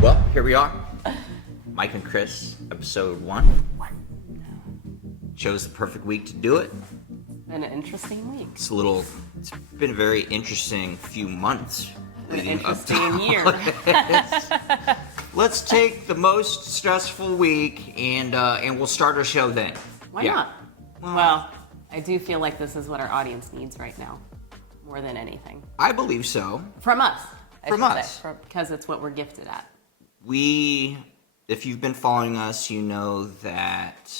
Well, here we are. Mike and Kris, episode 1. Chose the perfect week to do it. Been an interesting week. It's been a very interesting few months. An interesting year. Let's take the most stressful week and we'll start our show then. Why not? Well, I do feel like this is what our audience needs right now, more than anything. I believe so. From us. Because it's what we're gifted at. If you've been following us, you know that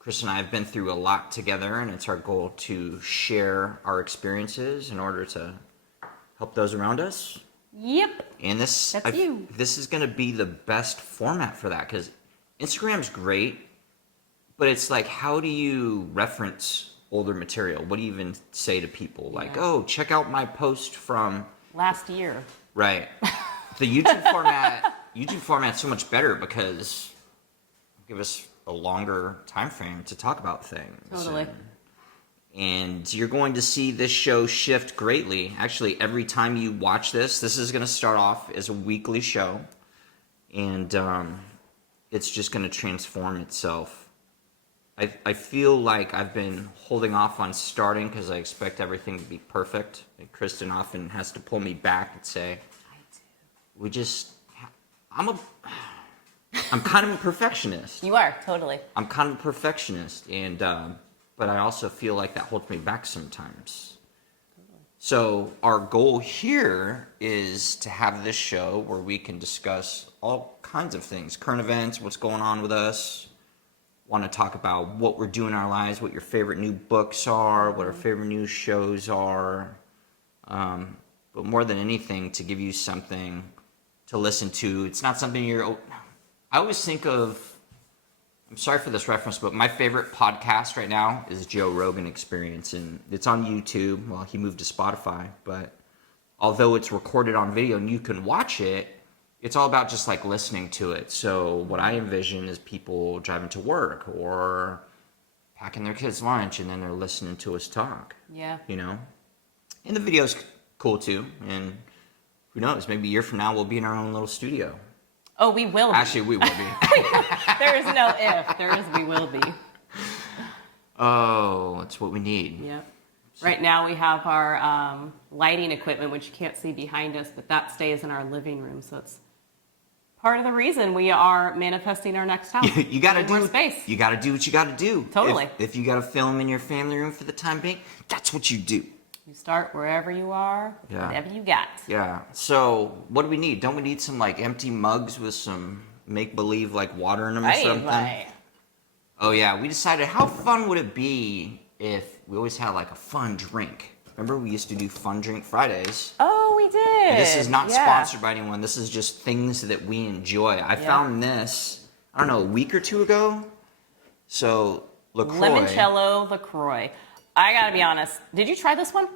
Chris and I have been through a lot together, and it's our goal to share our experiences in order to help those around us. Yep. And this is going to be the best format for that, because Instagram's great, but it's like, how do you reference older material? What do you even say to people? Like, oh, check out my post from last year. Right. The YouTube format's so much better because it'll give us a longer time frame to talk about things. Totally. And you're going to see this show shift greatly. Actually, every time you watch this is going to start off as a weekly show, and it's just going to transform itself. I feel like I've been holding off on starting because I expect everything to be perfect. And Kristen often has to pull me back and say, I'm kind of a perfectionist. You are, totally. I'm kind of a perfectionist, and but I also feel like that holds me back sometimes. So our goal here is to have this show where we can discuss all kinds of things, current events, what's going on with us. Want to talk about what we're doing in our lives, what your favorite new books are, what our favorite new shows are. But more than anything, to give you something to listen to. It's not something I always think of, I'm sorry for this reference, but my favorite podcast right now is Joe Rogan Experience, and it's on YouTube. Well, he moved to Spotify, but although it's recorded on video and you can watch it, it's all about just like listening to it. So what I envision is people driving to work or packing their kids' lunch, and then they're listening to us talk. Yeah. You know? And the video's cool too, and who knows, maybe a year from now we'll be in our own little studio. Oh, we will be. Actually, we will be. There is no if. There is we will be. Oh, that's what we need. Yep. Right now we have our lighting equipment, which you can't see behind us, but that stays in our living room. So it's part of the reason we are manifesting our next house. You got to do space. You got to do what you got to do. Totally. If you got to film in your family room for the time being, that's what you do. You start wherever you are, whatever you got. Yeah. So what do we need? Don't we need some like empty mugs with some make-believe like water in them or something? Right. Oh yeah, we decided how fun would it be if we always had like a fun drink. Remember we used to do Fun Drink Fridays? Oh, we did. And this is not sponsored by anyone. This is just things that we enjoy. I found this, I don't know, a week or two ago. So LaCroix. Limoncello LaCroix. I gotta be honest. Did you try this one?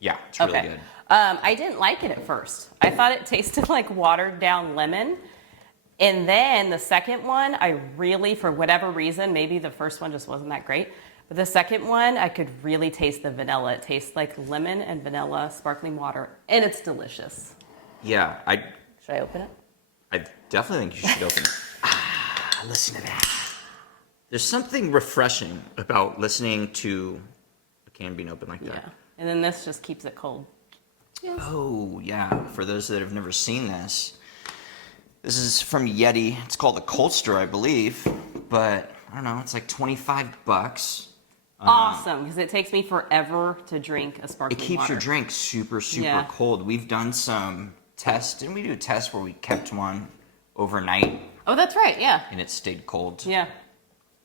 Yeah, it's really good. I didn't like it at first. I thought it tasted like watered down lemon. And then the second one, I really, for whatever reason, maybe the first one just wasn't that great, but the second one, I could really taste the vanilla. It tastes like lemon and vanilla sparkling water, and it's delicious. Yeah, Should I open it? I definitely think you should open it. Listen to that. There's something refreshing about listening to a can being open like that. Yeah. And then this just keeps it cold. Yes. Oh, yeah. For those that have never seen this is from Yeti. It's called the Coldster, I believe. But, I don't know, it's like $25. Awesome, because it takes me forever to drink a sparkling water. It keeps your drink super cold. We've done some tests. Didn't we do a test where we kept one overnight? Oh, that's right, yeah. And it stayed cold. Yeah.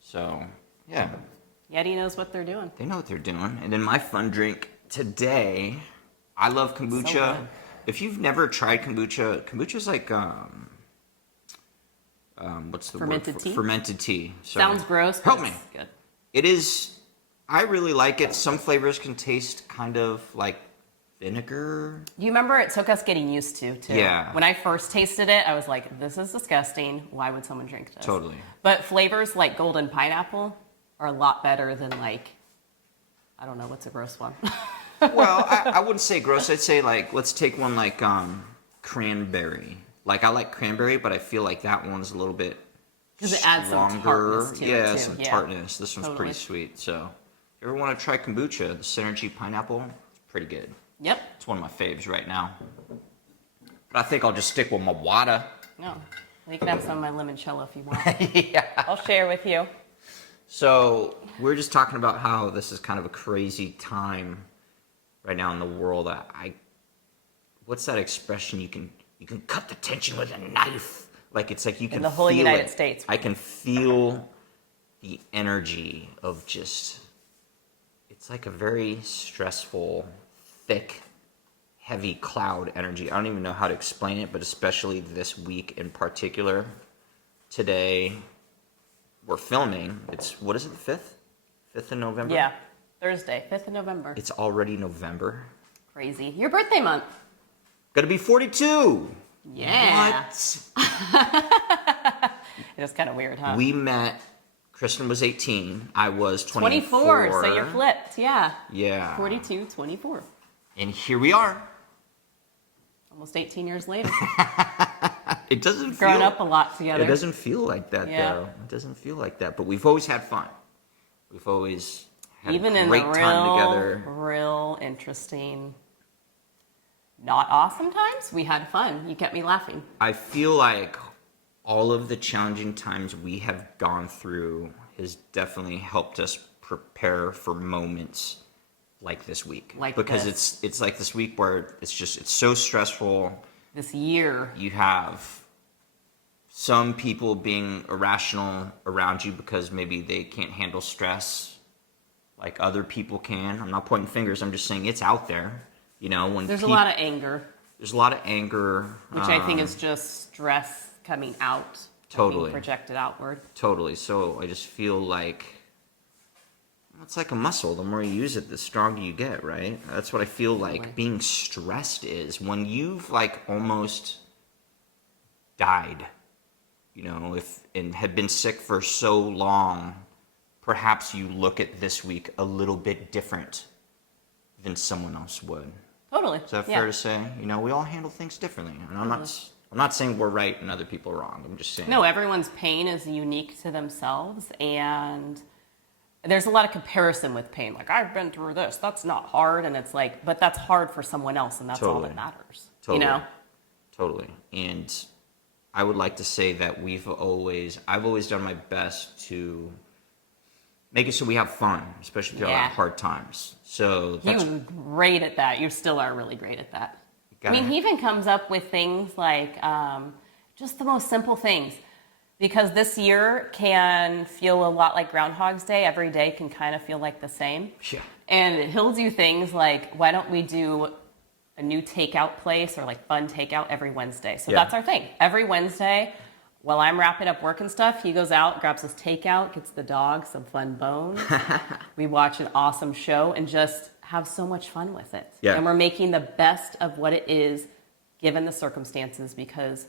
So, yeah. Yeti knows what they're doing. They know what they're doing. And then my fun drink today, I love kombucha. So good. If you've never tried kombucha, kombucha's like, what's the Fermented word? tea? Fermented tea. So, Sounds gross, but help me. It's good. It is, I really like it. Some flavors can taste kind of like vinegar. You remember it took us getting used to, too. Yeah. When I first tasted it, I was like, this is disgusting. Why would someone drink this? Totally. But flavors like golden pineapple are a lot better than like, I don't know, what's a gross one? Well, I wouldn't say gross. I'd say like, let's take one like cranberry. Like, I like cranberry, but I feel like that one's a little bit Because it adds some tartness to it, too. Some Yeah. tartness. This one's Totally. pretty sweet. So, if you ever want to try kombucha, the Synergy Pineapple, it's pretty good. Yep. It's one of my faves right now. But I think I'll just stick with my water. No. You can have some of my limoncello if you want. Yeah. I'll share with you. So, we're just talking about how this is kind of a crazy time right now in the world. What's that expression? You can cut the tension with a knife. Like, it's like you can In the whole feel United it. States. I can feel the energy of just, it's like a very stressful, thick, heavy cloud energy. I don't even know how to explain it, but especially this week in particular. Today, we're filming. What is it, the 5th? 5th of November? Yeah. Thursday, 5th of November. It's already November. Crazy. Your birthday month. Gonna be 42. Yeah. What? It is kind of weird, huh? We met, Kristen was 18, I was 24. 24, so you're flipped, yeah. Yeah. 42, 24. And here we are. Almost 18 years later. It doesn't We've grown up a lot together. It doesn't feel like that, Yeah. though. It doesn't feel like that. But we've always had fun. We've always had Even a in great the time together. real interesting, not awesome times, we had fun. You kept me laughing. I feel like all of the challenging times we have gone through has definitely helped us prepare for moments like this week. Because it's like this week where it's so stressful. This year. You have some people being irrational around you because maybe they can't handle stress like other people can. I'm not pointing fingers, I'm just saying it's out there. You know, when There's a lot of anger. There's a lot of anger. Which I think is just stress coming out. Totally. Being projected outward. Totally. So I just feel like it's like a muscle. The more you use it, the stronger you get, right? That's what I feel like being stressed is. When you've like almost died, you know, and had been sick for so long, perhaps you look at this week a little bit different than someone else would. Totally. Is that fair to say? You know, we all handle things differently. And I'm not saying we're right and other people are wrong. I'm just saying. No, everyone's pain is unique to themselves, and there's a lot of comparison with pain. Like, I've been through this. That's not hard. And it's like, but that's hard for someone else, and that's all that matters. Totally. You know? Totally. And I would like to say that I've always done my best to make it so we have fun, especially through hard times. So that's... He was great at that. You still are really great at that. I mean, he even comes up with things like just the most simple things. Because this year can feel a lot like Groundhog's Day. Every day can kind of feel like the same. Yeah. And he'll do things like, why don't we do a new takeout place or like fun takeout every Wednesday? So that's our thing. Every Wednesday, while I'm wrapping up work and stuff, he goes out, grabs his takeout, gets the dog some fun bones. We watch an awesome show and just have so much fun with it. Yeah. And we're making the best of what it is given the circumstances, because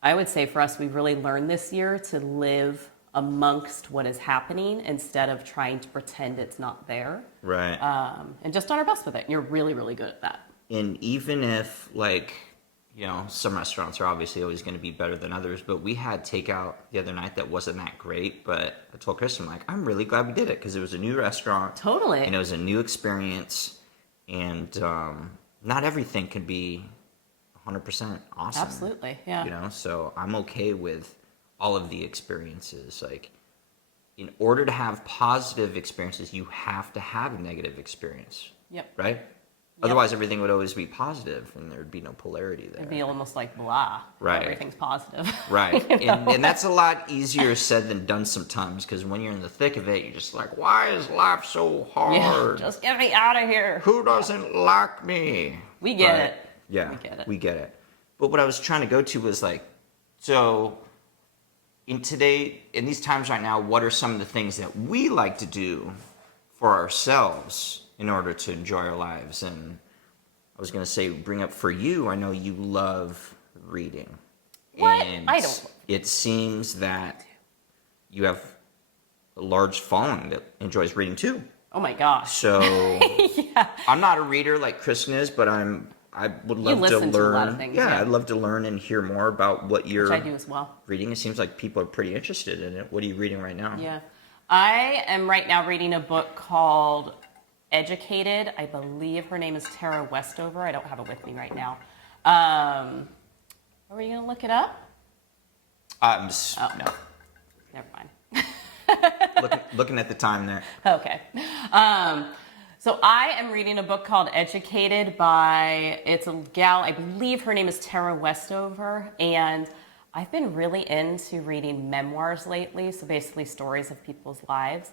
I would say for us, we've really learned this year to live amongst what is happening instead of trying to pretend it's not there. Right. And just done our best with it. And you're really, really good at that. And even if, like, you know, some restaurants are obviously always going to be better than others, but we had takeout the other night that wasn't that great. But I told Kristen, like, I'm really glad we did it because it was a new restaurant. Totally. And it was a new experience. And not everything can be 100% awesome. Absolutely, yeah. You know, so I'm okay with all of the experiences. Like, in order to have positive experiences, you have to have a negative experience. Yep. Right? Otherwise, everything would always be positive, and there'd be no polarity there. It'd be almost like blah. Right. Everything's positive. Right. You know? And that's a lot easier said than done sometimes, because when you're in the thick of it, you're just like, why is life so hard? Yeah, just get me out of here. Who doesn't like me? We get it. Yeah, We get it. But what I was trying to go to was like, so in these times right now, what are some of the things that we like to do for ourselves in order to enjoy our lives? And I was going to say, bring up for you, I know you love reading. What? And I don't. It seems that you have a large following that enjoys reading too. Oh my gosh. So Yeah. I'm not a reader like Kristen is, but I I would love to listen to a lot of learn. things, Yeah, yeah. I'd love to learn and hear more about what you're Which I do as well. reading. It seems like people are pretty interested in it. What are you reading right now? Yeah. I am right now reading a book called Educated. I believe her name is Tara Westover. I don't have it with me right now. Are we going to look it up? No. Never mind. Looking at the time there. Okay. So I am reading a book called Educated by, it's a gal, I believe her name is Tara Westover, and I've been really into reading memoirs lately, so basically stories of people's lives.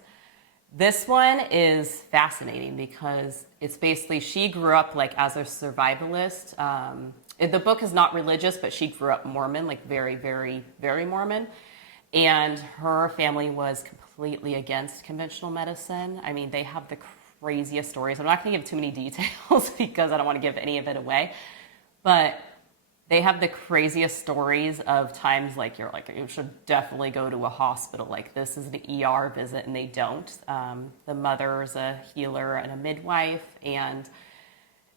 This one is fascinating because it's basically, she grew up like as a survivalist. The book is not religious, but she grew up Mormon, like very, very, very Mormon. And her family was completely against conventional medicine. I mean, they have the craziest stories. I'm not going to give too many details because I don't want to give any of it away. But they have the craziest stories of times like you're like, you should definitely go to a hospital. Like this is an ER visit, and they don't. The mother's a healer and a midwife, and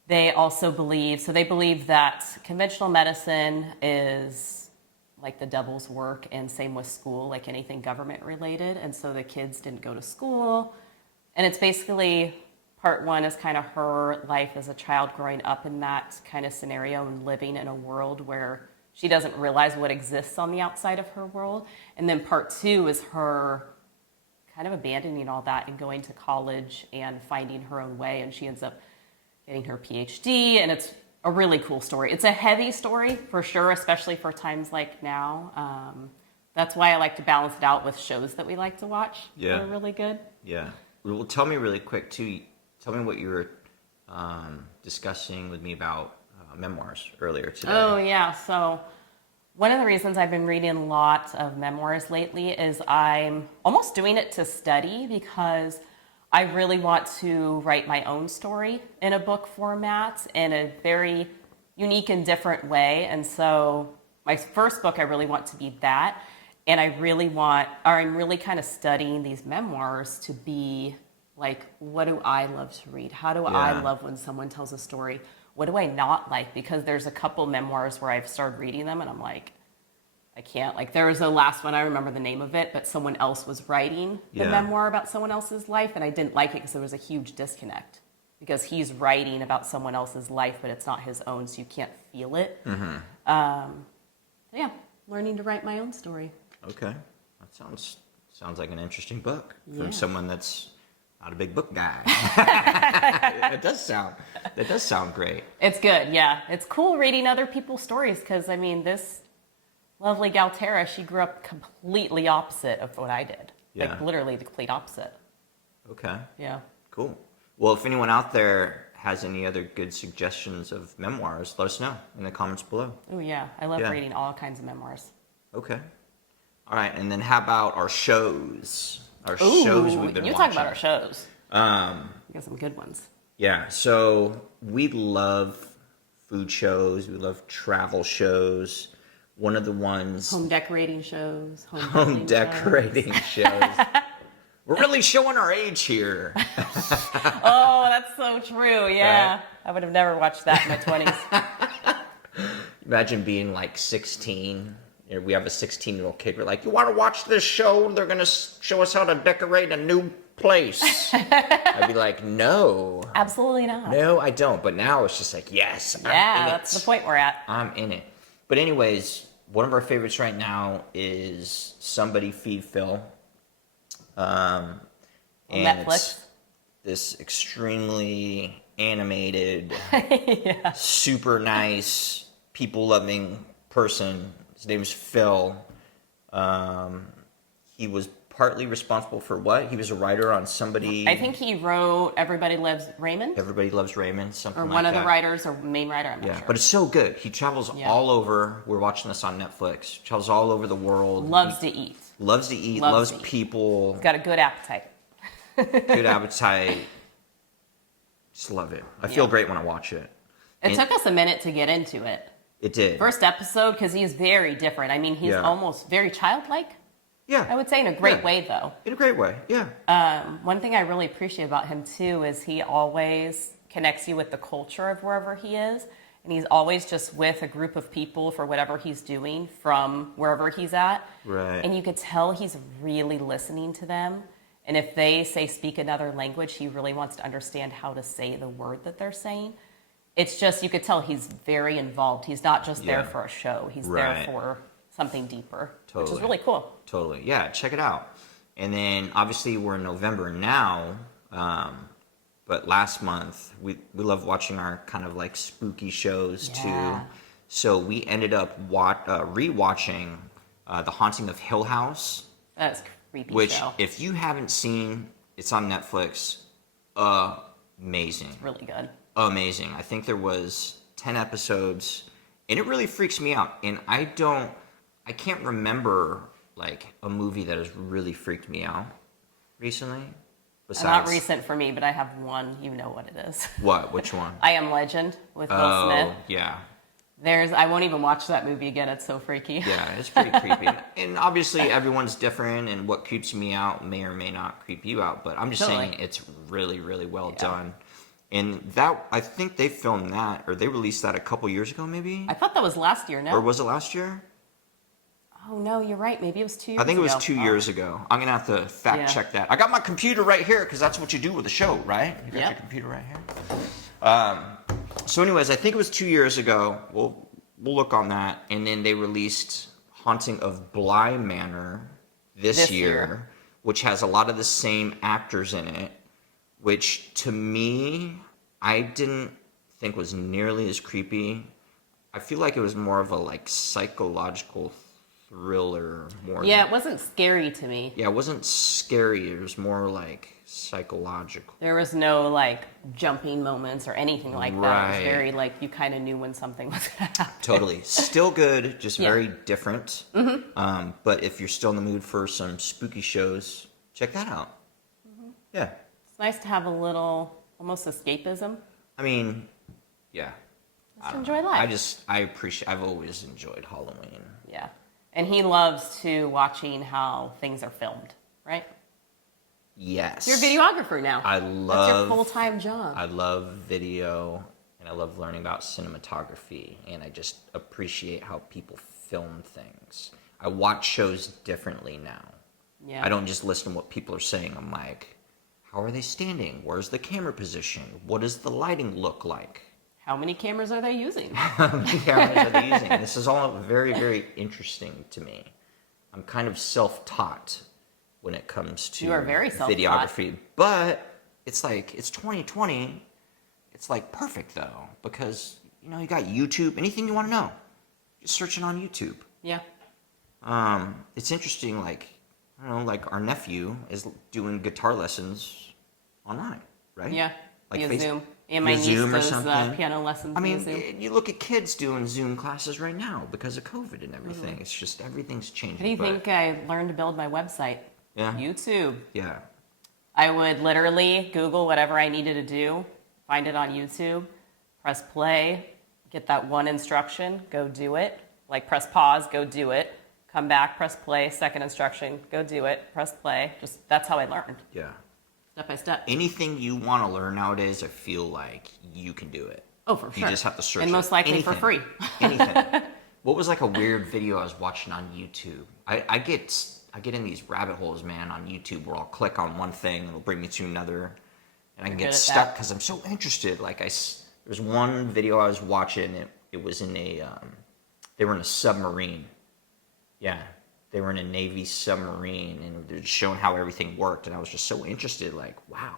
they also believe, so they believe that conventional medicine is like the devil's work, and same with school, like anything government related. And so the kids didn't go to school. And it's basically, part one is kind of her life as a child growing up in that kind of scenario and living in a world where she doesn't realize what exists on the outside of her world. And then part two is her kind of abandoning all that and going to college and finding her own way. And she ends up getting her PhD, and it's a really cool story. It's a heavy story for sure, especially for times like now. That's why I like to balance it out with shows that we like to watch. Yeah. That are really good. Yeah. Well, tell me really quick too. Tell me what you were discussing with me about memoirs earlier today. Oh yeah. So one of the reasons I've been reading a lot of memoirs lately is I'm almost doing it to study because I really want to write my own story in a book format in a very unique and different way. And so my first book, I really want to be that. And I'm really kind of studying these memoirs to be like, what do I love to read? How do I love when someone tells a story? What do I not like? Because there's a couple memoirs where I've started reading them and I'm like, I can't. Like there was a last one, I remember the name of it, but someone else was writing the memoir about someone else's life, and I didn't like it because there was a huge disconnect. Because he's writing about someone else's life, but it's not his own, so you can't feel it. Mm-hmm. Yeah, learning to write my own story. Okay, that sounds like an interesting book from someone that's not a big book guy. That does sound great. It's good, yeah. It's cool reading other people's stories because I mean this lovely gal Tara, she grew up completely opposite of what I did. Yeah. Like literally the complete opposite. Okay. Yeah. Cool. Well, if anyone out there has any other good suggestions of memoirs, let us know in the comments below. Oh yeah, I love reading all kinds of memoirs. Okay. All right, and then how about our shows? Shows we've been watching. You talk about our shows. We got some good ones. Yeah, so we love food shows. We love travel shows. One of the ones... Home decorating shows. Home decorating shows. We're really showing our age here. Oh, that's so true. Yeah. Right? I would have never watched that in my 20s. Imagine being like 16. We have a 16-year-old kid. We're like, you want to watch this show? They're going to show us how to decorate a new place. I'd be like, no. Absolutely not. No, I don't. But now it's just like, yes, I'm in it. Yeah, that's the point we're at. I'm in it. But anyways, one of our favorites right now is Somebody Feed Phil. And Netflix. It's this extremely animated, super nice, people-loving person. His name is Phil. He was partly responsible for what? He was a writer on Somebody... I think he wrote Everybody Loves Raymond. Everybody Loves Raymond, something like that. Or one of the writers, or main writer, I'm not sure. But it's so good. He travels all over. We're watching this on Netflix. Travels all over the world. Loves to eat. Loves to eat. Loves people. He's got a good appetite. Good appetite. Just love it. I feel great when I watch it. It took us a minute to get into it. It did. First episode, because he's very different. I mean, he's almost very childlike. Yeah. I would say in a great way, though. In a great way, yeah. One thing I really appreciate about him, too, is he always connects you with the culture of wherever he is. and he's always just with a group of people for whatever he's doing from wherever he's at. Right. And you could tell he's really listening to them. And if they say speak another language, he really wants to understand how to say the word that they're saying. It's just, you could tell he's very involved. He's not just there for a show. He's there for something deeper, which is really cool. Totally. Yeah, check it out. And then obviously we're in November now, but last month we love watching our kind of like spooky shows too. So we ended up rewatching The Haunting of Hill House. That's a creepy which, show. if you haven't seen, it's on Netflix. Amazing. It's really good. Amazing. I think there was 10 episodes, and it really freaks me out. And I can't remember like a movie that has really freaked me out recently. Besides, Not recent for me, but I have one. You know what it is. What? Which one? I Am Legend with Will Smith. Yeah. I won't even watch that movie again. It's so freaky. Yeah, it's pretty creepy. And obviously everyone's different, and what creeps me out may or may not creep you out, but I'm just saying it's really, really well done. And that, I think they filmed that, or they released that a couple years ago, maybe? I thought that was last year, no? Or was it last year? Oh, no, you're right. Maybe it was 2 years ago. I think it was 2 years ago. I'm going to have to fact check that. I got my computer right here, because that's what you do with a show, right? You got your computer right here? So anyways, I think it was 2 years ago. We'll look on that. And then they released Haunting of Bly Manor this year, which has a lot of the same actors in it, which to me, I didn't think was nearly as creepy. I feel like it was more of a like psychological thriller. It wasn't scary to me. Yeah, it wasn't scary. It was more like psychological. There was no like jumping moments or anything like that. It was very like you kind of knew when something was going to happen. Totally. Still good, just very different. But if you're still in the mood for some spooky shows, check that out. Yeah. It's nice to have a little almost escapism. I mean, yeah. Just enjoy life. I've always enjoyed Halloween. Yeah. And he loves watching how things are filmed, right? Yes. You're a videographer now. That's your full-time job. I love video, and I love learning about cinematography, and I just appreciate how people film things. I watch shows differently now. Yeah. I don't just listen to what people are saying. I'm like, how are they standing? Where's the camera position? What does the lighting look like? How many cameras are they using? How many cameras are they using? This is all very, very interesting to me. I'm kind of self-taught when it comes to you are very self-taught. Videography. But it's like, it's 2020. It's like perfect though, because you got YouTube, anything you want to know, just search it on YouTube. Yeah. It's interesting, like, I don't know, like our nephew is doing guitar lessons online, right? Yeah, like via Zoom. And my niece does piano lessons via Zoom. You look at kids doing Zoom classes right now because of COVID and everything. It's just, everything's changing. How do you think I learned to build my website? Yeah. YouTube. Yeah. I would literally Google whatever I needed to do, find it on YouTube, press play, get that one instruction, go do it. Like press pause, go do it. Come back, press play, second instruction, go do it, press play. Just, that's how I learned. Yeah. Step by step. Anything you want to learn nowadays, I feel like you can do it. Oh, for sure. You just have to search and most likely anything. for free. Anything. What was like a weird video I was watching on YouTube? I get in these rabbit holes, man, on YouTube where I'll click on one thing and it'll bring me to another, and I can get stuck because I'm so interested. Like there's one video I was watching. It was in they were in a submarine. Yeah. They were in a Navy submarine, and they're showing how everything worked, and I was just so interested, like, wow,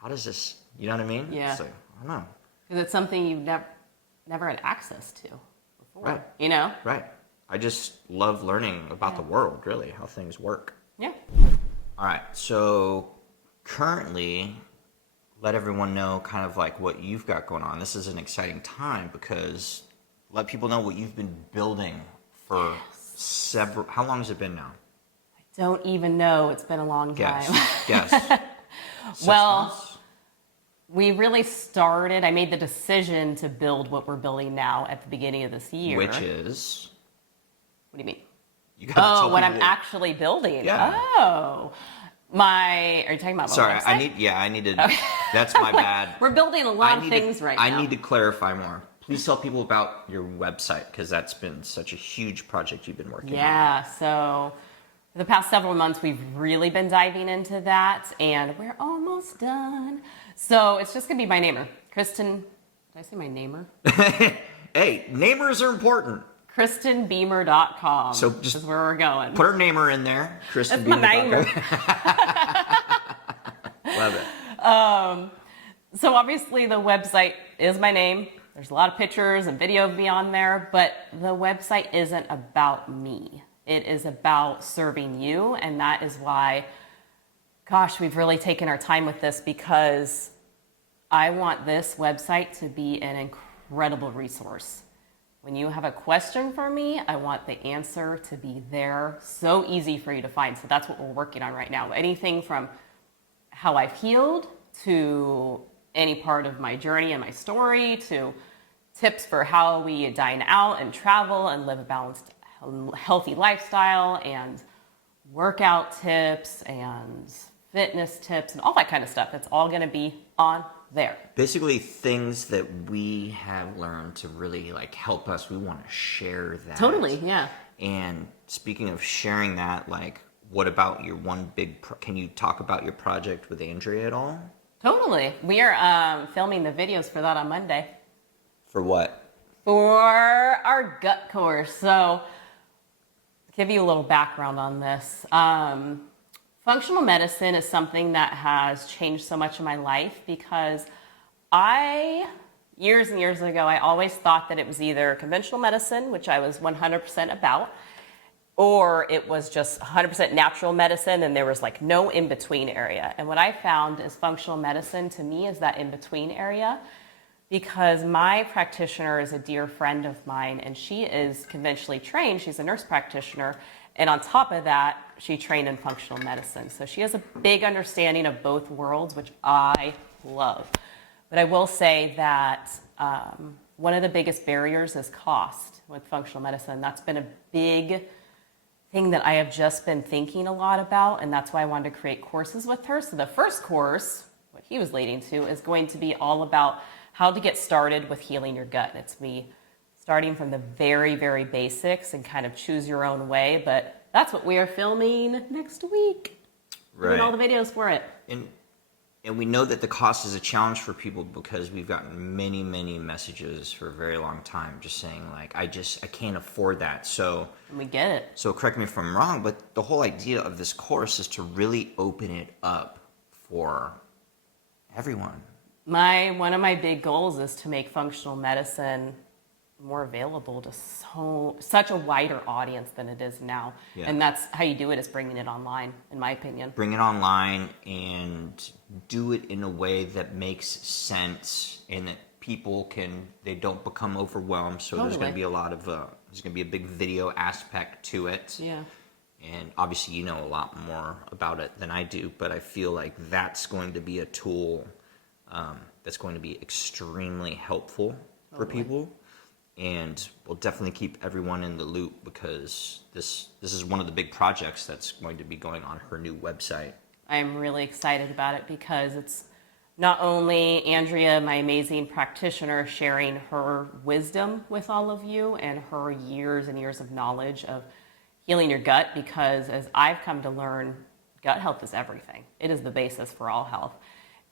how does this, you know what I mean? Yeah. So, I don't know. Because it's something you've never had access to before. Right. You know? Right. I just love learning about the world, really, how things work. Yeah. All right, so currently, let everyone know kind of like what you've got going on. This is an exciting time because let people know what you've been building for how long has it been now? I don't even know. It's been a long time. Guess. Well, months? We really started, I made the decision to build what we're building now at the beginning of this year. Which is? What do you mean? You gotta tell what I'm people. actually building. Yeah. Oh. Are you talking about my Sorry, website? I need to, that's my bad. We're building a lot of things right now. I need to clarify more. Please tell people about your website, because that's been such a huge project you've been working on. Yeah, so for the past several months, we've really been diving into that, and we're almost done. So it's just going to be my namer, Kristen. Did I say my namer? Hey, namers are important. KristenBeamer.com. So just is where we're going. Put her namer in there. Kristen That's my Beamer. namer. Love it. So obviously the website is my name. There's a lot of pictures and video of me on there, but the website isn't about me. It is about serving you, and that is why, gosh, we've really taken our time with this, because I want this website to be an incredible resource. When you have a question for me, I want the answer to be there, so easy for you to find. So that's what we're working on right now. Anything from how I've healed to any part of my journey and my story, to tips for how we dine out and travel and live a balanced, healthy lifestyle, and workout tips and fitness tips and all that kind of stuff. It's all going to be on there. Basically, things that we have learned to really like help us. We want to share that. Totally, yeah. And speaking of sharing that, like, what about your one big? Can you talk about your project with Andrea at all? Totally. We are filming the videos for that on Monday. For what? For our gut course. So, to give you a little background on this. Functional medicine is something that has changed so much in my life, because years and years ago, I always thought that it was either conventional medicine, which I was 100% about, or it was just 100% natural medicine, and there was like no in-between area. And what I found is functional medicine to me is that in-between area, because my practitioner is a dear friend of mine, and she is conventionally trained. She's a nurse practitioner. And on top of that, she trained in functional medicine. So she has a big understanding of both worlds, which I love. But I will say that one of the biggest barriers is cost with functional medicine. That's been a big thing that I have just been thinking a lot about, and that's why I wanted to create courses with her. So the first course, what he was leading to, is going to be all about how to get started with healing your gut. It's me starting from the very, very basics and kind of choose your own way, but that's what we are filming next week. Right. Doing all the videos for it. And we know that the cost is a challenge for people, because we've gotten many, many messages for a very long time just saying, like, I can't afford that. So We get it. So correct me if I'm wrong, but the whole idea of this course is to really open it up for everyone. One of my big goals is to make functional medicine more available to such a wider audience than it is now. Yeah. And that's how you do it, is bringing it online, in my opinion. Bring it online and do it in a way that makes sense, and that people they don't become overwhelmed. So There's going to be there's going to be a big video aspect to it. Yeah. And obviously you know a lot more about it than I do, but I feel like that's going to be a tool that's going to be extremely helpful for people. And we'll definitely keep everyone in the loop, because this is one of the big projects that's going to be going on her new website. I'm really excited about it, because it's not only Andrea, my amazing practitioner, sharing her wisdom with all of you and her years and years of knowledge of healing your gut, because as I've come to learn, gut health is everything. It is the basis for all health.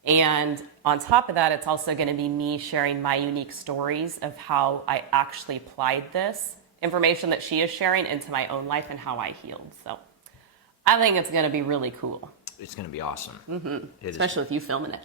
And on top of that, it's also going to be me sharing my unique stories of how I actually applied this information that she is sharing into my own life and how I healed. So I think it's going to be really cool. It's going to be awesome. Mm-hmm. Especially with you filming it.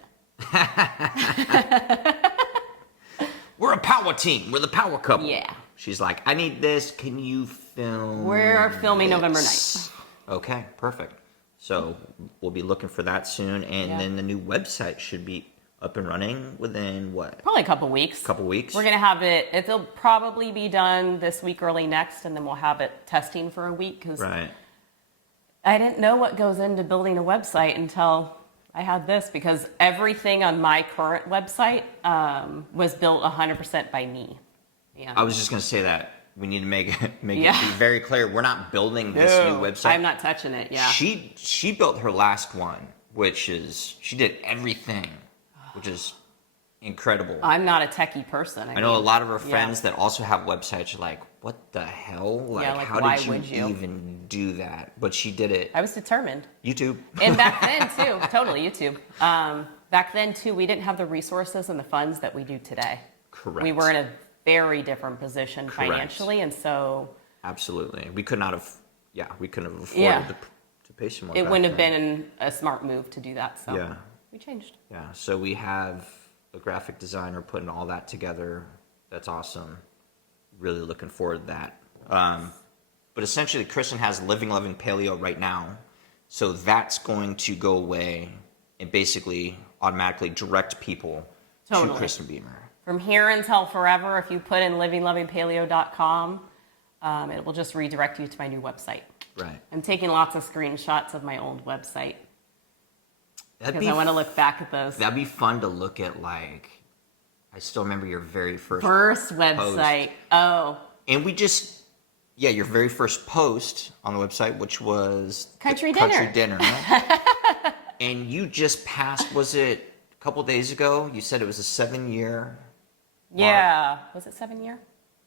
We're a power team. We're the power couple. Yeah. She's like, I need this. Can you film? We're filming this? November 9th. Okay, perfect. So we'll be looking for that soon. And then the new website should be up and running within what? Probably a couple weeks. Couple weeks? We're going to have it'll probably be done this week, early next, and then we'll have it testing for a week, because Right. I didn't know what goes into building a website until I had this, because everything on my current website was built 100% by me. Yeah. I was just going to say that. We need to make it be very clear. We're not building this new website. I'm not touching it, yeah. She built her last one, which is, she did everything, which is incredible. I'm not a techie person. I know a lot of our friends that also have websites are like, what the hell? Like, Yeah, like, how why did you would you? even do that? But she did it. I was determined. YouTube. And back then, too, totally, YouTube. Back then, too, we didn't have the resources and the funds that we do today. Correct. We were in a very different position financially, and so... Absolutely. We could not have, we couldn't have afforded to pay someone. It wouldn't have been a smart move to do that, so we changed. Yeah, so we have a graphic designer putting all that together. That's awesome. Really looking forward to that. But essentially, Kristen has Living Loving Paleo right now, so that's going to go away and basically automatically direct people to Kristen Beamer. From here until forever, if you put in livinglovingpaleo.com, it will just redirect you to my new website. Right. I'm taking lots of screenshots of my old website because I want to look back at those. That'd be fun to look at. Like, I still remember your very first website. Post. Oh. And we just, your very first post on the website, which was Country Dinner. And you just passed, was it a couple days ago? You said it was a 7-year. Yeah. Was it 7 year?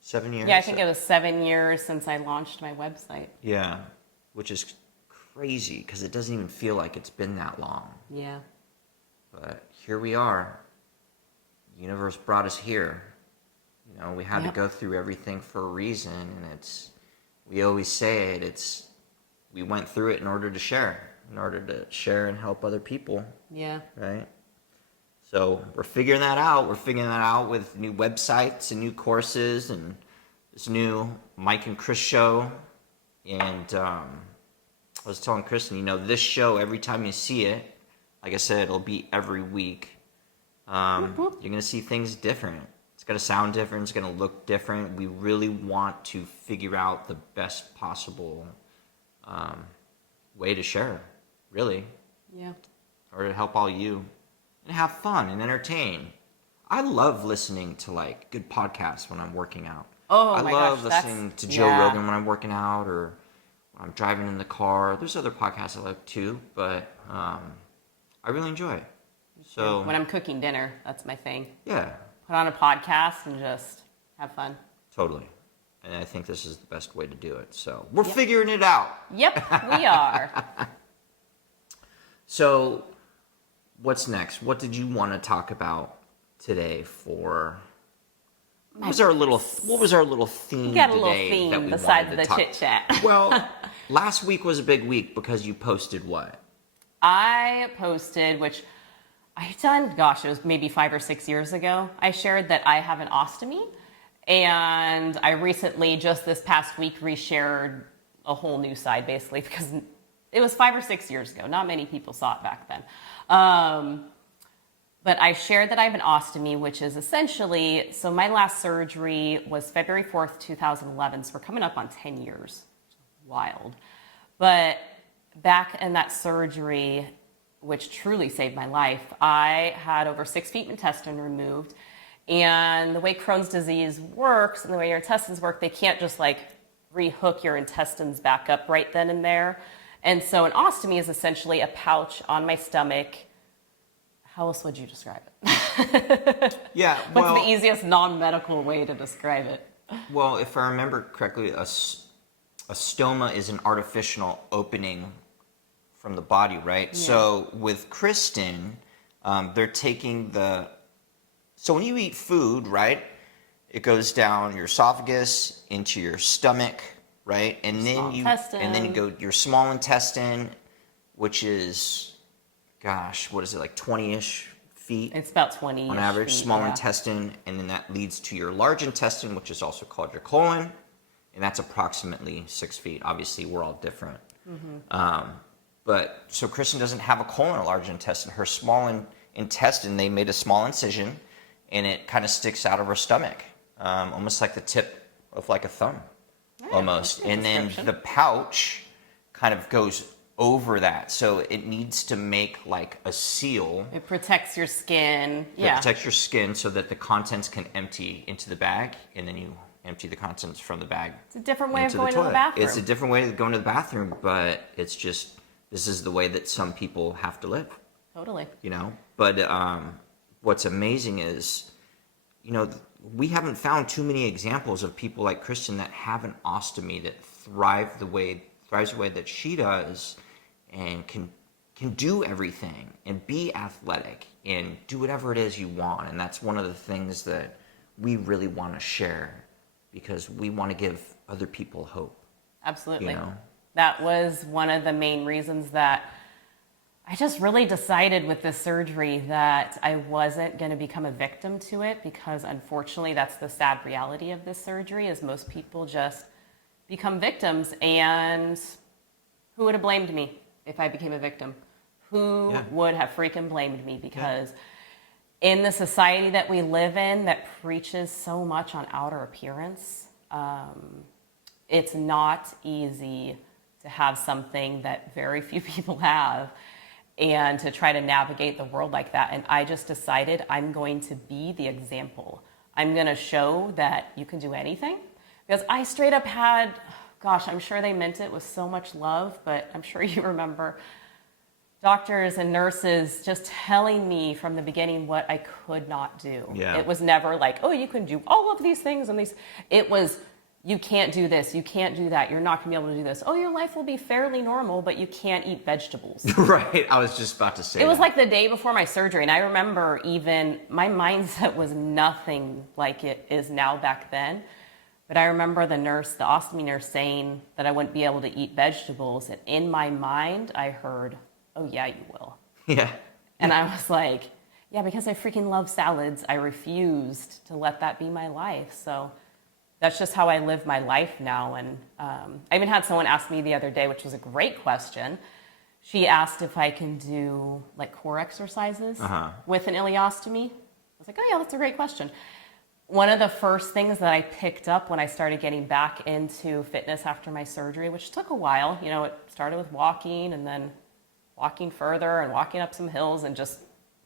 7 years? Yeah, I think it was 7 years since I launched my website. Yeah, which is crazy because it doesn't even feel like it's been that long. Yeah. But here we are. The universe brought us here. You know, we had to go through everything for a reason, and we always say it, we went through it in order to share and help other people. Yeah. Right? So we're figuring that out. We're figuring that out with new websites and new courses and this new Mike and Kris show. And I was telling Kristen, this show, every time you see it, like I said, it'll be every week. You're going to see things different. It's going to sound different. It's going to look different. We really want to figure out the best possible way to share, really. Yeah. Or to help all you. And have fun and entertain. I love listening to good podcasts when I'm working out. Oh I my love gosh, listening to Joe Rogan when I'm working out or when I'm driving in the car. There's other podcasts I like too, but I really enjoy it. So when I'm cooking dinner, that's my thing. Yeah. Put on a podcast and just have fun. Totally. And I think this is the best way to do it. So we're figuring it out. Yep, we are. So what's next? What did you want to talk about today for? What was our little theme? We got a today little theme that we besides wanted the to talk- chit chat. Well, last week was a big week because you posted what? I posted, which I done, gosh, it was maybe 5 or 6 years ago. I shared that I have an ostomy, and I recently, just this past week, reshared a whole new side, basically, because it was 5 or 6 years ago. Not many people saw it back then. But I shared that I have an ostomy, which is essentially, so my last surgery was February 4th, 2011, so we're coming up on 10 years. Wild. But back in that surgery, which truly saved my life, I had over 6 feet intestine removed. And the way Crohn's disease works and the way your intestines work, they can't just rehook your intestines back up right then and there. And so an ostomy is essentially a pouch on my stomach. How else would you describe it? Yeah, What's the easiest non-medical way to describe it? Well, if I remember correctly, a stoma is an artificial opening from the body, right? Yeah. So with Kristen, they're taking so when you eat food, right, it goes down your esophagus into your stomach, right? And then you go your small intestine, which is, gosh, what is it, 20-ish feet? It's about 20 on average, feet, small intestine, and then that leads to your large intestine, which is also called your colon, and that's approximately 6 feet. Obviously, we're all different. Mm-hmm. But so Kristen doesn't have a colon or large intestine. Her small intestine, they made a small incision, and it kind of sticks out of her stomach, almost like the tip of a thumb, almost. And then the pouch kind of goes over that, so it needs to make a seal. It protects your skin. It protects your skin so that the contents can empty into the bag, and then you empty the contents from the bag. It's a different way of going to the bathroom. It's a different way of going to the bathroom, but it's just, this is the way that some people have to live. Totally. But what's amazing is, we haven't found too many examples of people like Kristen that have an ostomy that thrives the way that she does, and can do everything and be athletic and do whatever it is you want. And that's one of the things that we really want to share, because we want to give other people hope. Absolutely. That was one of the main reasons that I just really decided with this surgery that I wasn't going to become a victim to it, because unfortunately that's the sad reality of this surgery, is most people just become victims. And who would have blamed me if I became a victim? Who would have freaking blamed me? Because in the society that we live in that preaches so much on outer appearance, it's not easy to have something that very few people have, and to try to navigate the world like that. And I just decided I'm going to be the example. I'm going to show that you can do anything, because I straight up had, gosh, I'm sure they meant it with so much love, but I'm sure you remember doctors and nurses just telling me from the beginning what I could not do. Yeah. It was never like, oh, you can do all of these things and these. It was, you can't do this, you can't do that, you're not going to be able to do this. Oh, your life will be fairly normal, but you can't eat vegetables. Right, I was just about to say It was like the day before my surgery, and I remember even my mindset was nothing like it is now back then. But I remember the ostomy nurse saying that I wouldn't be able to eat vegetables, and in my mind I heard, oh yeah, you will. Yeah. And I was like, yeah, because I freaking love salads, I refused to let that be my life. So that's just how I live my life now. And I even had someone ask me the other day, which was a great question. She asked if I can do like core exercises with an ileostomy. I was like, oh yeah, that's a great question. One of the first things that I picked up when I started getting back into fitness after my surgery, which took a while, it started with walking, and then walking further and walking up some hills, and just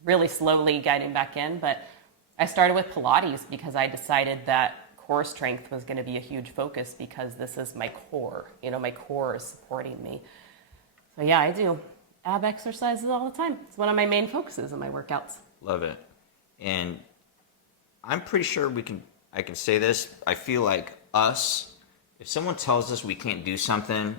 really slowly getting back in. But I started with Pilates because I decided that core strength was going to be a huge focus, because this is my core. My core is supporting me. So yeah, I do ab exercises all the time. It's one of my main focuses in my workouts. Love it. And I'm pretty sure I can say this. I feel like if someone tells us we can't do something,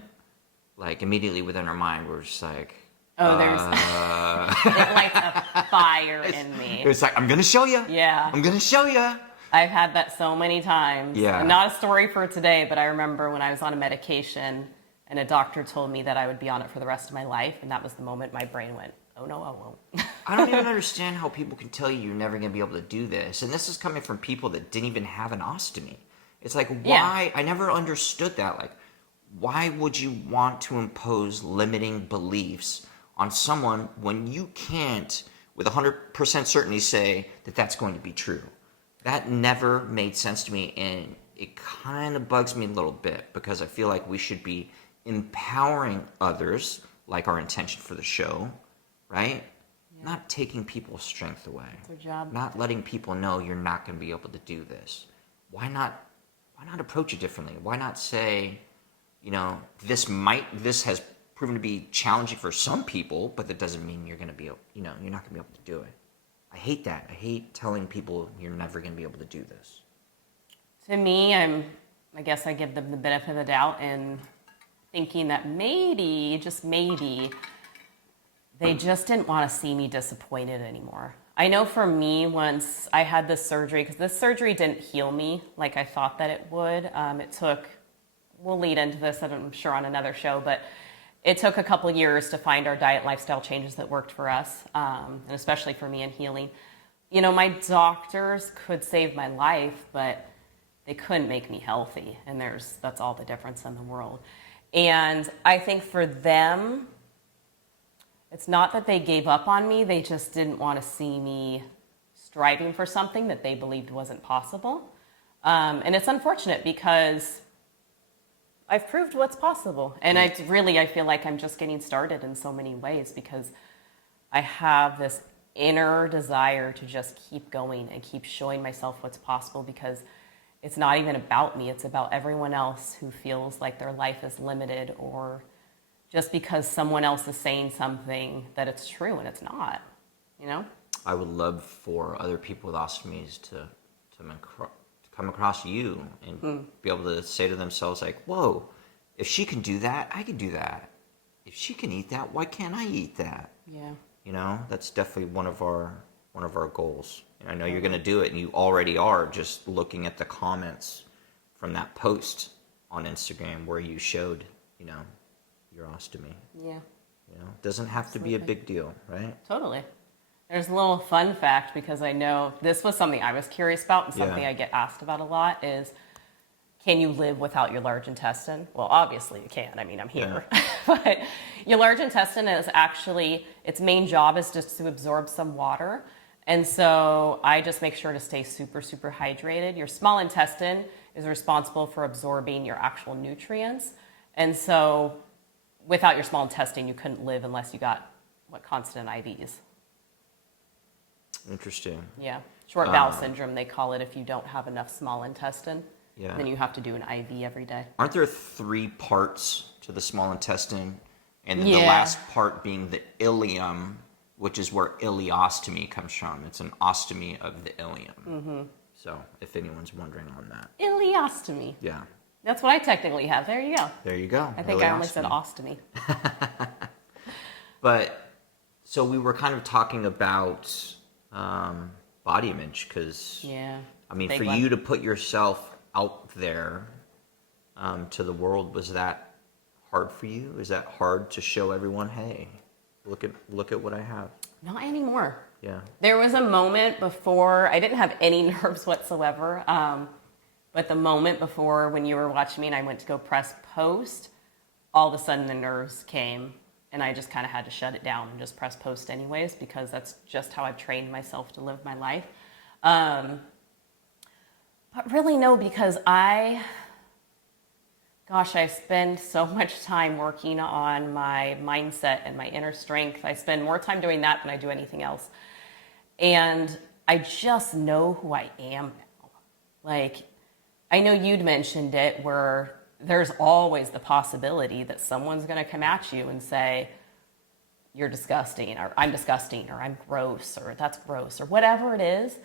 like immediately within our mind, we're just like, oh, there's, it lights a fire in me. It's like, I'm going to show you. Yeah. I'm going to show you. I've had that so many times. Yeah. And not a story for today, but I remember when I was on a medication and a doctor told me that I would be on it for the rest of my life. And that was the moment my brain went, oh no, I won't. I don't even understand how people can tell you you're never going to be able to do this. And this is coming from people that didn't even have an ostomy. It's like, why? I never understood that. Like, why would you want to impose limiting beliefs on someone when you can't, with 100% certainty, say that that's going to be true? That never made sense to me, and it kind of bugs me a little bit, because I feel like we should be empowering others, like our intention for the show, right? Yeah. Not taking people's strength away. It's our job. Not letting people know you're not going to be able to do this. Why not approach it differently? Why not say, this has proven to be challenging for some people, but that doesn't mean you're going to be, you're not going to be able to do it. I hate that. I hate telling people you're never going to be able to do this. To me, I guess I give them the benefit of the doubt in thinking that maybe, just maybe, they just didn't want to see me disappointed anymore. I know for me, once I had this surgery, because this surgery didn't heal me like I thought that it would. It took, we'll lead into this, I'm sure, on another show, but it took a couple years to find our diet and lifestyle changes that worked for us, and especially for me in healing. My doctors could save my life, but they couldn't make me healthy, and that's all the difference in the world. And I think for them, it's not that they gave up on me, they just didn't want to see me striving for something that they believed wasn't possible. And it's unfortunate, because I've proved what's possible. And I feel like I'm just getting started in so many ways, because I have this inner desire to just keep going and keep showing myself what's possible, because it's not even about me. It's about everyone else who feels like their life is limited, or just because someone else is saying something that it's true and it's not, I would love for other people with ostomies to come across you and be able to say to themselves like, whoa, if she can do that, I can do that. If she can eat that, why can't I eat that? Yeah. You know, that's definitely one of our goals. And I know you're going to do it, and you already are, just looking at the comments from that post on Instagram where you showed, you know, your ostomy. Yeah. You know, it doesn't have to be a big deal, right? Totally. There's a little fun fact, because I know this was something I was curious about, and something I get asked about a lot is, can you live without your large intestine? Well, obviously you can. I mean, I'm here. Yeah. But your large intestine is actually, its main job is just to absorb some water. And so I just make sure to stay super, super hydrated. Your small intestine is responsible for absorbing your actual nutrients. And so without your small intestine, you couldn't live unless you got constant IVs. Interesting. Yeah. Short bowel syndrome, they call it, if you don't have enough small intestine. Yeah. Then you have to do an IV every day. Aren't there 3 parts to the small intestine? And then the last part being the ileum, which is where ileostomy comes from. It's an ostomy of the ileum. Mm-hmm. So if anyone's wondering on that. Ileostomy. Yeah. That's what I technically have. There you go. There you go. I think I only said ostomy. But, so we were kind of talking about body image, because, I mean, for you to put yourself out there to the world, was that hard for you? Is that hard to show everyone, hey, look at what I have? Not anymore. Yeah. There was a moment before, I didn't have any nerves whatsoever, but the moment before when you were watching me and I went to go press post, all of a sudden the nerves came, and I just kind of had to shut it down and just press post anyways, because that's just how I've trained myself to live my life. But really no, because I spend so much time working on my mindset and my inner strength. I spend more time doing that than I do anything else. And I just know who I am now. Like, I know you'd mentioned it, where there's always the possibility that someone's going to come at you and say, you're disgusting, or I'm disgusting, or I'm gross, or that's gross, or whatever it is.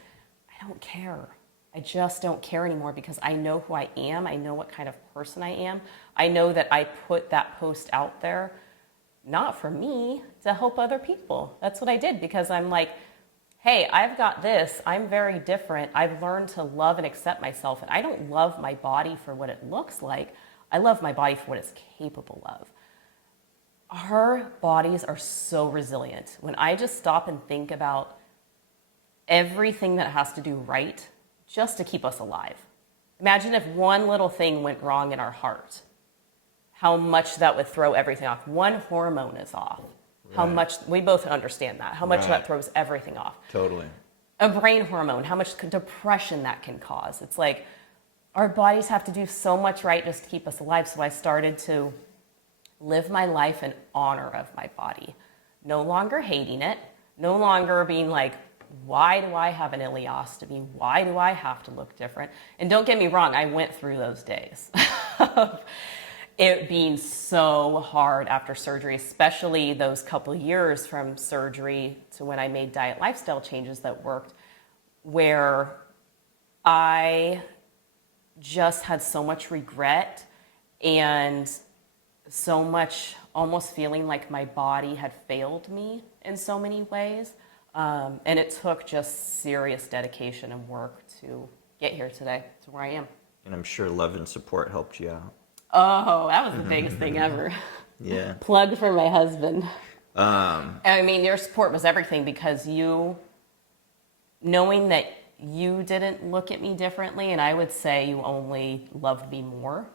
I don't care. I just don't care anymore, because I know who I am. I know what kind of person I am. I know that I put that post out there, not for me, to help other people. That's what I did, because I'm like, hey, I've got this. I'm very different. I've learned to love and accept myself, and I don't love my body for what it looks like. I love my body for what it's capable of. Our bodies are so resilient. When I just stop and think about everything that has to do right just to keep us alive. Imagine if one little thing went wrong in our heart, how much that would throw everything off. One hormone is off. Right. How much, we both understand that, how much that throws everything off. Totally. A brain hormone, how much depression that can cause. It's like our bodies have to do so much right just to keep us alive. So I started to live my life in honor of my body. No longer hating it, no longer being like, why do I have an ileostomy? Why do I have to look different? And don't get me wrong, I went through those days of it being so hard after surgery, especially those couple years from surgery to when I made diet lifestyle changes that worked, where I just had so much regret and so much almost feeling like my body had failed me in so many ways. And it took just serious dedication and work to get here today, to where I am. And I'm sure love and support helped you out. Oh, that was the biggest thing ever. Yeah. Plug for my husband. I mean, your support was everything, because knowing that you didn't look at me differently, and I would say you only loved me more,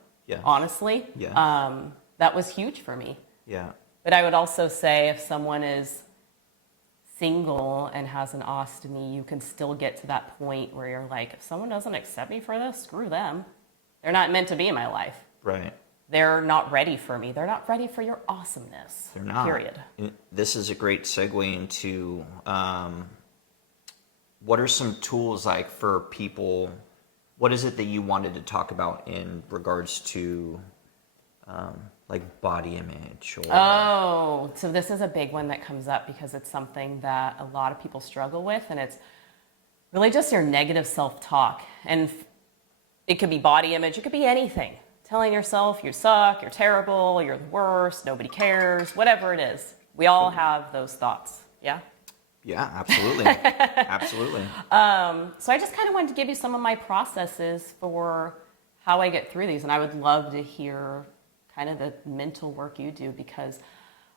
honestly. Yeah. That was huge for me. Yeah. But I would also say if someone is single and has an ostomy, you can still get to that point where you're like, if someone doesn't accept me for this, screw them. They're not meant to be in my life. Right. They're not ready for me. They're not ready for your awesomeness. They're not. Period. This is a great segue into what are some tools like for people? What is it that you wanted to talk about in regards to like body image or Oh, so this is a big one that comes up because it's something that a lot of people struggle with, and it's really just your negative self-talk. And it could be body image, it could be anything. Telling yourself you suck, you're terrible, you're the worst, nobody cares, whatever it is. We all have those thoughts, yeah? Yeah, absolutely. Absolutely. So I just kind of wanted to give you some of my processes for how I get through these, and I would love to hear kind of the mental work you do, because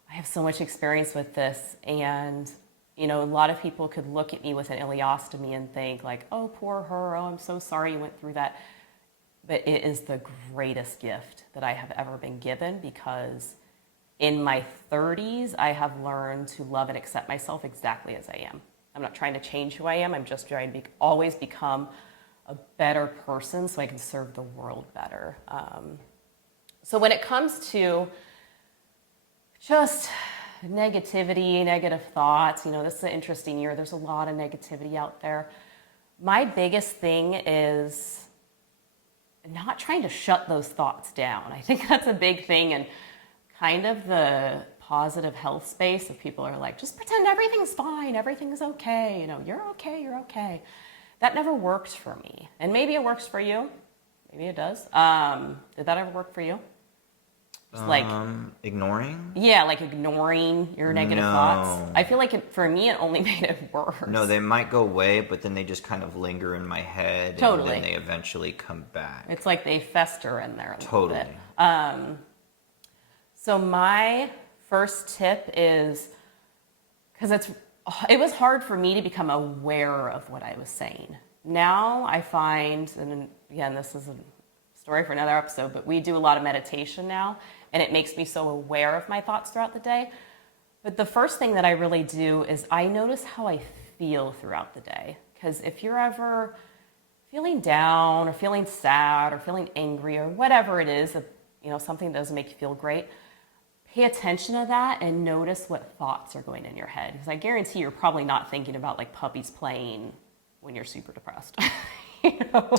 I have so much experience with this. And you know, a lot of people could look at me with an ileostomy and think like, oh, poor her, oh, I'm so sorry you went through that. But it is the greatest gift that I have ever been given, because in my 30s, I have learned to love and accept myself exactly as I am. I'm not trying to change who I am. I'm just trying to always become a better person so I can serve the world better. So when it comes to just negativity, negative thoughts, you know, this is an interesting year. There's a lot of negativity out there. My biggest thing is not trying to shut those thoughts down. I think that's a big thing, and kind of the positive health space of people are like, just pretend everything's fine, everything's okay, you know, you're okay, you're okay. That never worked for me. And maybe it works for you. Maybe it does. Did that ever work for you? Just like ignoring? Yeah, like ignoring your negative thoughts. I feel like for me, it only made it worse. No, they might go away, but then they just kind of linger in my head. Totally. And then they eventually come back. It's like they fester in there a little Totally. bit. So my first tip is, because it was hard for me to become aware of what I was saying. Now I find, and again, this is a story for another episode, but we do a lot of meditation now, and it makes me so aware of my thoughts throughout the day. But the first thing that I really do is I notice how I feel throughout the day. Because if you're ever feeling down or feeling sad or feeling angry or whatever it is, you know, something that doesn't make you feel great, pay attention to that and notice what thoughts are going in your head. Because I guarantee you're probably not thinking about like puppies playing when you're super depressed. You know?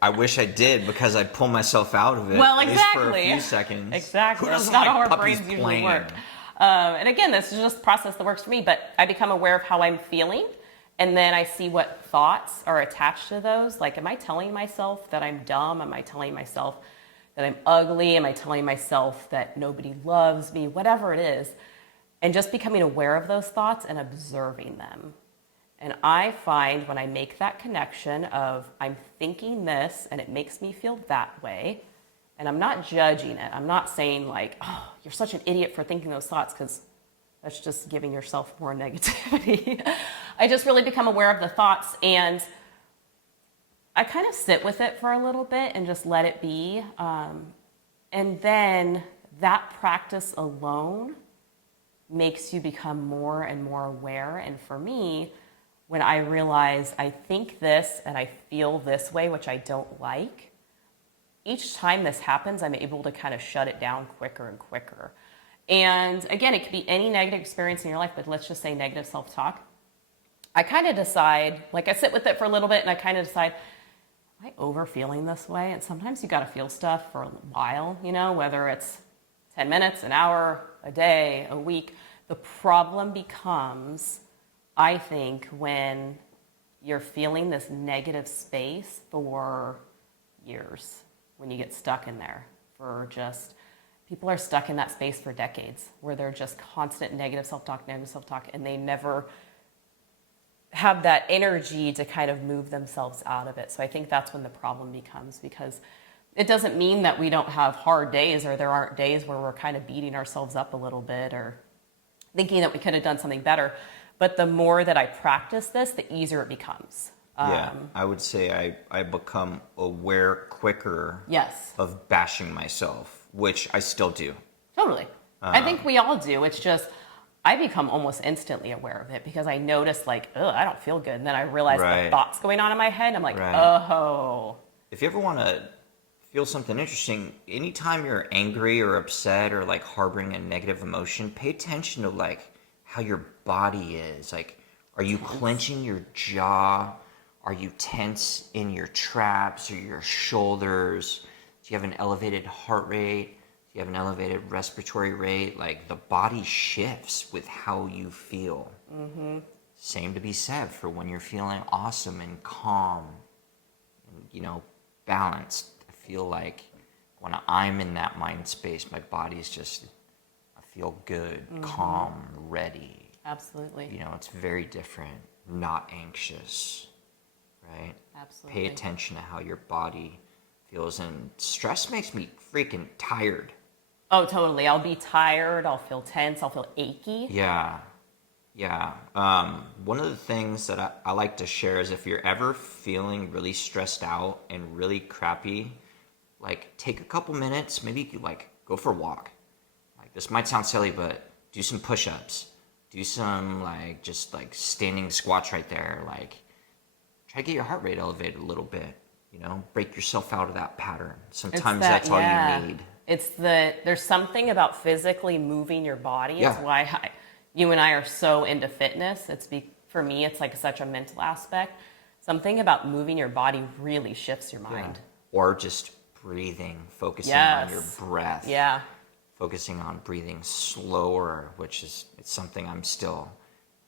I wish I did, because I'd pull myself out of it. Well, at exactly. least for a few seconds. Exactly. Who That's doesn't not like how our puppies brains usually playing? work. And again, this is just a process that works for me, but I become aware of how I'm feeling, and then I see what thoughts are attached to those. Like, am I telling myself that I'm dumb? Am I telling myself that I'm ugly? Am I telling myself that nobody loves me? Whatever it is. And just becoming aware of those thoughts and observing them. And I find when I make that connection of I'm thinking this and it makes me feel that way, and I'm not judging it. I'm not saying like, oh, you're such an idiot for thinking those thoughts, because that's just giving yourself more negativity. I just really become aware of the thoughts, and I kind of sit with it for a little bit and just let it be. And then that practice alone makes you become more and more aware. And for me, when I realize I think this and I feel this way, which I don't like, each time this happens, I'm able to kind of shut it down quicker and quicker. And again, it could be any negative experience in your life, but let's just say negative self-talk. I kind of decide, like I sit with it for a little bit and I kind of decide, am I over feeling this way? And sometimes you got to feel stuff for a while, you know, whether it's 10 minutes, an hour, a day, a week. The problem becomes, I think, when you're feeling this negative space for years, when you get stuck in there for just, people are stuck in that space for decades where they're just constant negative self-talk, and they never have that energy to kind of move themselves out of it. So I think that's when the problem becomes, because it doesn't mean that we don't have hard days or there aren't days where we're kind of beating ourselves up a little bit or thinking that we could have done something better. But the more that I practice this, the easier it becomes. Yeah, I would say I become aware quicker Yes. of bashing myself, which I still do. Totally. I think we all do. It's just, I become almost instantly aware of it because I notice like, oh, I don't feel good. And then I realize the thoughts going on in my head. I'm like, oh. If you ever want to feel something interesting, anytime you're angry or upset or like harboring a negative emotion, pay attention to like how your body is. Like, are you clenching your jaw? Are you tense in your traps or your shoulders? Do you have an elevated heart rate? Do you have an elevated respiratory rate, like the body shifts with how you feel. Same to be said for when you're feeling awesome and calm and, you know, balanced. I feel like when I'm in that mind space, my body's just, I feel good, calm, ready. Absolutely. You know, it's very different, not anxious, right? Absolutely. Pay attention to how your body feels, and stress makes me freaking tired. Oh, totally. I'll be tired. I'll feel tense. I'll feel achy. Yeah. One of the things that I like to share is if you're ever feeling really stressed out and really crappy, like take a couple minutes, maybe you could like go for a walk. Like this might sound silly, but do some push-ups. Do some like just like standing squats right there. Like try to get your heart rate elevated a little bit, you know, break yourself out of that pattern. Sometimes that's all you need. There's something about physically moving your body. Yeah. It's why you and I are so into fitness. For me, it's like such a mental aspect. Something about moving your body really shifts your mind. Yeah. Or just breathing, focusing Yes. on your breath. Yeah. Focusing on breathing slower, which is it's something I'm still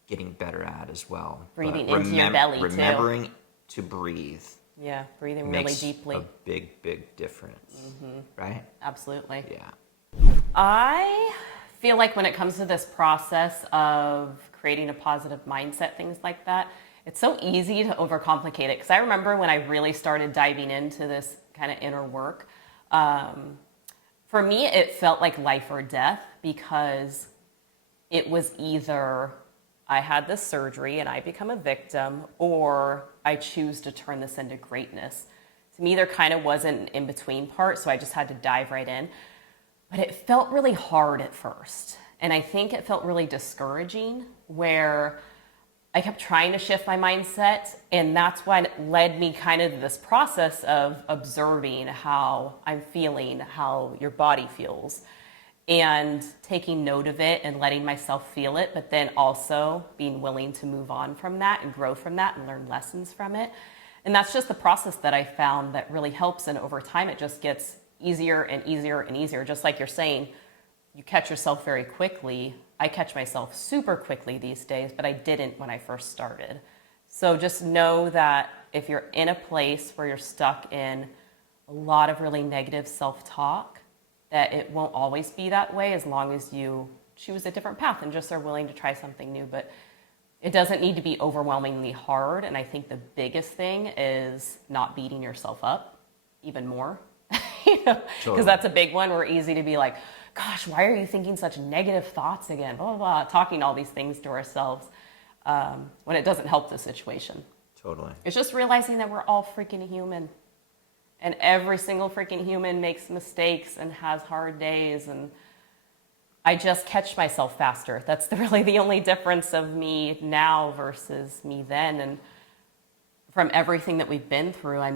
getting better at as well. Breathing But into your belly, too. remembering to breathe. Yeah, breathing really Makes deeply. a big difference, right? Absolutely. Yeah. I feel like when it comes to this process of creating a positive mindset, things like that, it's so easy to overcomplicate it. Because I remember when I really started diving into this kind of inner work, for me, it felt like life or death, because it was either I had this surgery and I become a victim, or I choose to turn this into greatness. To me, there kind of wasn't an in-between part, so I just had to dive right in. But it felt really hard at first. And I think it felt really discouraging, where I kept trying to shift my mindset. And that's what led me kind of to this process of observing how I'm feeling, how your body feels, and taking note of it and letting myself feel it, but then also being willing to move on from that and grow from that and learn lessons from it. And that's just the process that I found that really helps. And over time, it just gets easier and easier and easier. Just like you're saying, you catch yourself very quickly. I catch myself super quickly these days, but I didn't when I first started. So just know that if you're in a place where you're stuck in a lot of really negative self-talk, that it won't always be that way, as long as you choose a different path and just are willing to try something new. But it doesn't need to be overwhelmingly hard. And I think the biggest thing is not beating yourself up even more. Because that's a big one. We're easy to be like, gosh, why are you thinking such negative thoughts again? Blah, blah, blah, talking all these things to ourselves when it doesn't help the situation. Totally. It's just realizing that we're all freaking human. And every single freaking human makes mistakes and has hard days. And I just catch myself faster. That's really the only difference of me now versus me then. And from everything that we've been through, I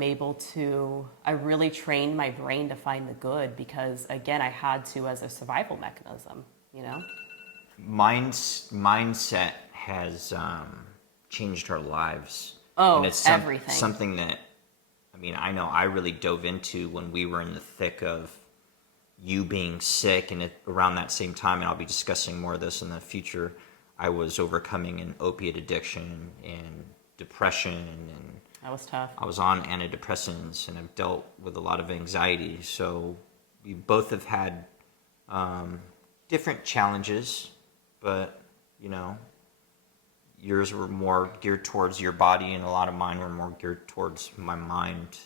really trained my brain to find the good, because again, I had to as a survival mechanism, you know? Mindset has changed our lives. Oh, and it's everything. Something that, I mean, I know I really dove into when we were in the thick of you being sick, and around that same time, and I'll be discussing more of this in the future, I was overcoming an opiate addiction and depression, and that was tough. I was on antidepressants, and I've dealt with a lot of anxiety. So we both have had different challenges, but, you know, yours were more geared towards your body, and a lot of mine were more geared towards my mind.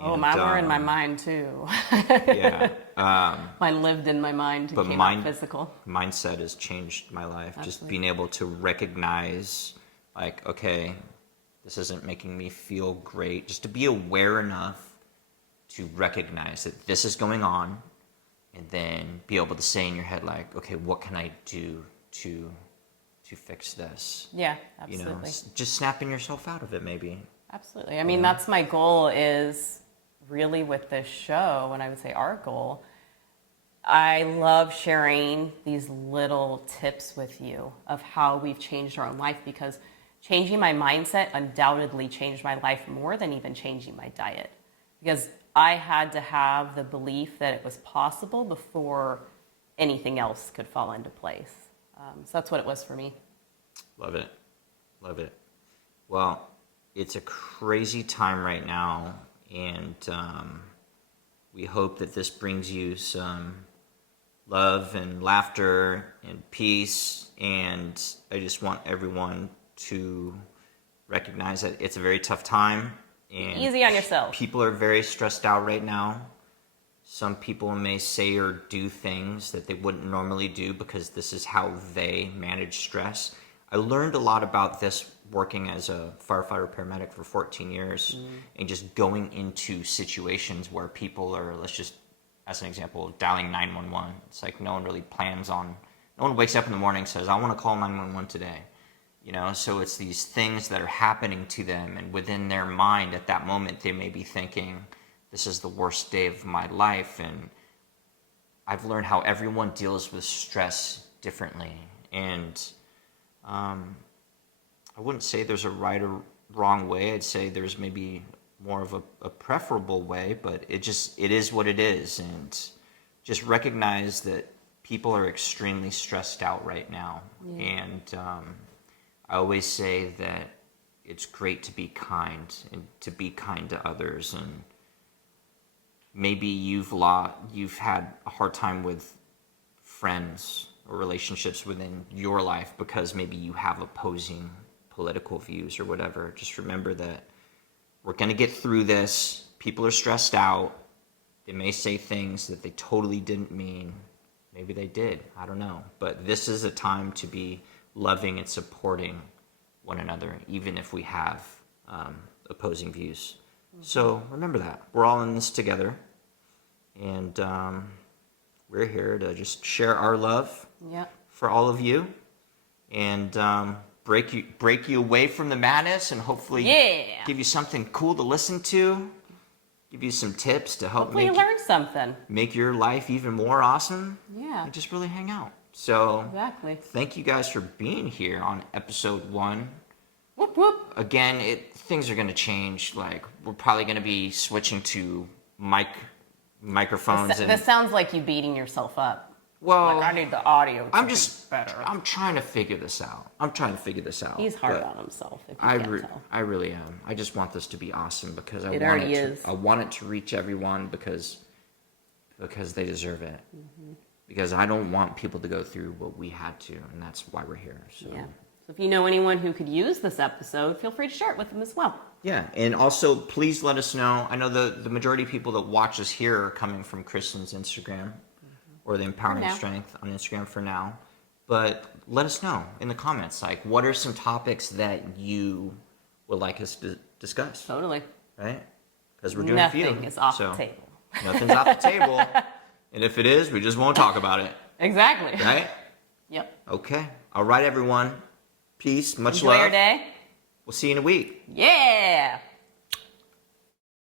And, mine were in my mind too. Yeah. Mine lived in my mind and came out physical. Mindset has changed my life. Absolutely. Just being able to recognize, like, okay, this isn't making me feel great. Just to be aware enough to recognize that this is going on, and then be able to say in your head, like, okay, what can I do to fix this? Yeah, absolutely. You know, just snapping yourself out of it, maybe. Absolutely. I mean, that's my goal, is really with this show, and I would say our goal. I love sharing these little tips with you of how we've changed our own life, because changing my mindset undoubtedly changed my life more than even changing my diet. Because I had to have the belief that it was possible before anything else could fall into place. So that's what it was for me. Love it. Love it. Well, it's a crazy time right now, and we hope that this brings you some love and laughter and peace. And I just want everyone to recognize that it's a very tough time. And Easy on yourself. people are very stressed out right now. Some people may say or do things that they wouldn't normally do because this is how they manage stress. I learned a lot about this working as a firefighter paramedic for 14 years and just going into situations where people are, let's just, as an example, dialing 911. It's like no one really plans on, no one wakes up in the morning and says, I want to call 911 today. You know, so it's these things that are happening to them, and within their mind at that moment, they may be thinking, this is the worst day of my life. And I've learned how everyone deals with stress differently. And I wouldn't say there's a right or wrong way. I'd say there's maybe more of a preferable way, but it is what it is. And just recognize that people are extremely stressed out right now. Yeah. And I always say that it's great to be kind and to be kind to others. And maybe you've had a hard time with friends or relationships within your life because maybe you have opposing political views or whatever. Just remember that we're going to get through this. People are stressed out. They may say things that they totally didn't mean. Maybe they did. I don't know. But this is a time to be loving and supporting one another, even if we have opposing views. So remember that. We're all in this together. And we're here to just share our love for all of you. And break you away from the madness, and hopefully give you something cool to listen to, give you some tips to help learn something, make your life even more awesome. And just really hang out. So thank you guys for being here on episode 1. Whoop whoop. Again, things are going to change. Like, we're probably going to be switching to microphones. This sounds like you beating yourself up. Well, like, I need the audio to be better. I'm trying to figure this out. He's hard on himself, if you can't tell. I really am. I just want this to be awesome because I want it to reach everyone because they deserve it. Mm-hmm. Because I don't want people to go through what we had to, and that's why we're here. So. Yeah. So if you know anyone who could use this episode, feel free to share it with them as well. Yeah, and also please let us know. I know the majority of people that watch us here are coming from Kristen's Instagram. Or the Empowering Strength on Instagram for now. But let us know in the comments, like, what are some topics that you would like us to discuss? Totally. Right? Because we're doing a few. Nothing is off the table. Nothing's off the table. And if it is, we just won't talk about it. Exactly. Right? Yep. Okay. All right, everyone. Peace. Much love. Enjoy your day. We'll see you in a week. Yeah.